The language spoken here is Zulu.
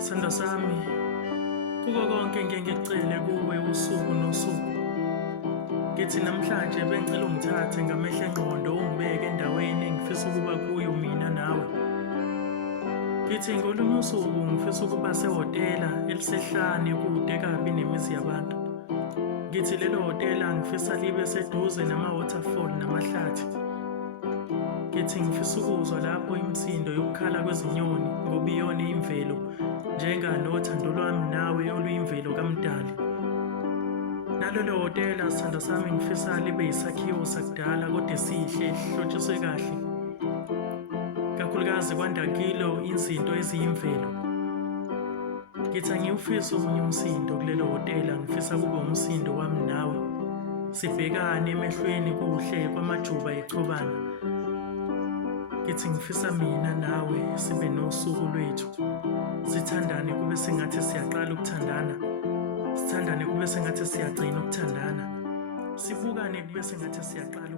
Sithandwa sami, kuko konke ngike ngikucele kuwe usuku nosuku. Ngithi namhlanje bengicela ungithathe ngamehlo engqondo ungibeke endaweni engifisa ukuba kuyo mina nawe. Ngithi ngolunye usuku ngifisa ukuba sehhotela elisehlane kude kabi nemizi yabantu. Ngithi lelo hhotela ngifisa libe seduze nama-waterfall namahlathi. Ngithi ngifisa ukuzwa lapho imisindo yokukhala kwezinyoni ngoba iyona imvelo njenganothando lwami nawe oluyimvelo kaMdali. Nalolo hhotela sithandwa sami ngifisa libe yisakhiwo sakudala kodwa esihle sihlotshiswe kahle. Kakhulukazi kwanda kilo izinto eziyimvelo. Ngithi angiwufisi omunye umsindo kulelo hhotela, ngifisa kube umsindo wami nawe. Sibhekane emehlweni kuhle kwamajuba echobana. Ngithi ngifisa mina nawe sibe nosuku lwethu. Sithandane kube sengathi siyaqala ukuthandana. Sithandane kube sengathi siyagcina ukuthandana. Sibukane kube sengathi siyaqala